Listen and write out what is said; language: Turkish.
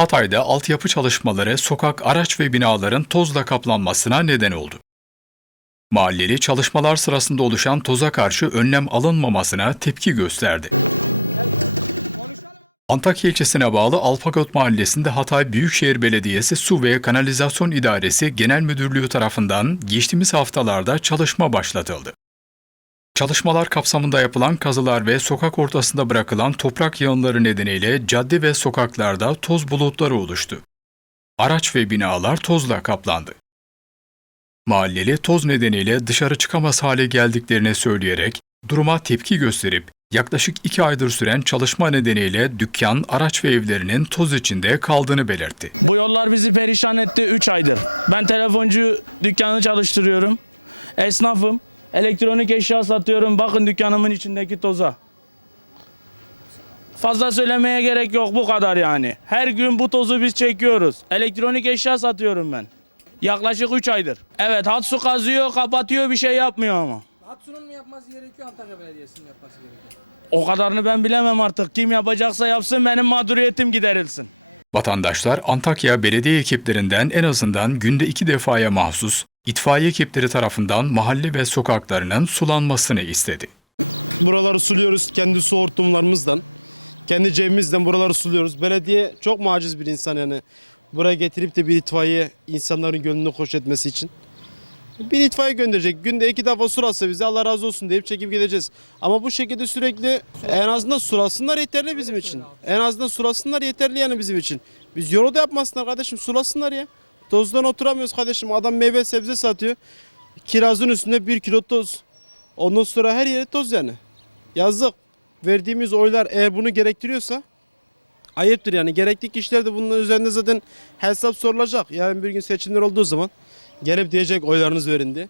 Hatay'da altyapı çalışmaları sokak, araç ve binaların tozla kaplanmasına neden oldu. Mahalleli çalışmalar sırasında oluşan toza karşı önlem alınmamasına tepki gösterdi. Antakya ilçesine bağlı Alpagot Mahallesi'nde Hatay Büyükşehir Belediyesi Su ve Kanalizasyon İdaresi Genel Müdürlüğü tarafından geçtiğimiz haftalarda çalışma başlatıldı. Çalışmalar kapsamında yapılan kazılar ve sokak ortasında bırakılan toprak yığınları nedeniyle cadde ve sokaklarda toz bulutları oluştu. Araç ve binalar tozla kaplandı. Mahalleli toz nedeniyle dışarı çıkamaz hale geldiklerini söyleyerek duruma tepki gösterip yaklaşık iki aydır süren çalışma nedeniyle dükkan, araç ve evlerinin toz içinde kaldığını belirtti. Bu yollar bizi perişan etti 3 aydır. Ben telefoncu dükkanı çalıştırıyorum. Esnafım. Elektronik eşya satıyorum. Bakın dükkanımın içindeki toza. Fazla söylemeye gerek yok bu kadar yani. Her gün bu tozu biz çekiyoruz. Elektronik eşya satıyorum ben. Yaklaşık 3 aydır. Evet hat su kazıyor, kapatıyor bir şey yapmıyor ama. Hatsun'un mu yapması gerekiyor Antakya Belediyesi'nin yapması gerekiyor? O kadarını ben bilemem artık. Kim yapacaksa yapsın benim mağduriyetim giderilsin. Vatandaşlar Antakya belediye ekiplerinden en azından günde iki defaya mahsus itfaiye ekipleri tarafından mahalle ve sokaklarının sulanmasını istedi. Buraları suluyoruz kendi su hortumlarımızdan. Kendi cebimizden buraları suluyoruz. Belediye çok maciz bir insan yani. Buraya getirip de bir itfaiye insanların gönlünü hoş etmesi için. Bir itfaiye gönderecek. Günde iki defa surasa bize Allah razı olsun deyip çekip gideceğiz. Ama bu şekilde sürekli en azından surasınlar yeterli bizim için. En azından surasınlar yeterli yani bizim için. Biz yolu da yapmasınlar kardeşim sulasınlar ya. Tozdan oturamıyoruz kardeşim. Adam meyve sebze satıyor. Kirazın üstünde bir kilo toz. Ondan sonra her yere toz yani. Yazık. Verdiğimiz oylar eğer bunu gerektiriyorsa ayıptır yani. Gerekli kişiler de bunun üzerinde zaten hesap sorulacak. Yani bir gün seçimler olduğu zaman gelip diyecek oylarınız verin diye.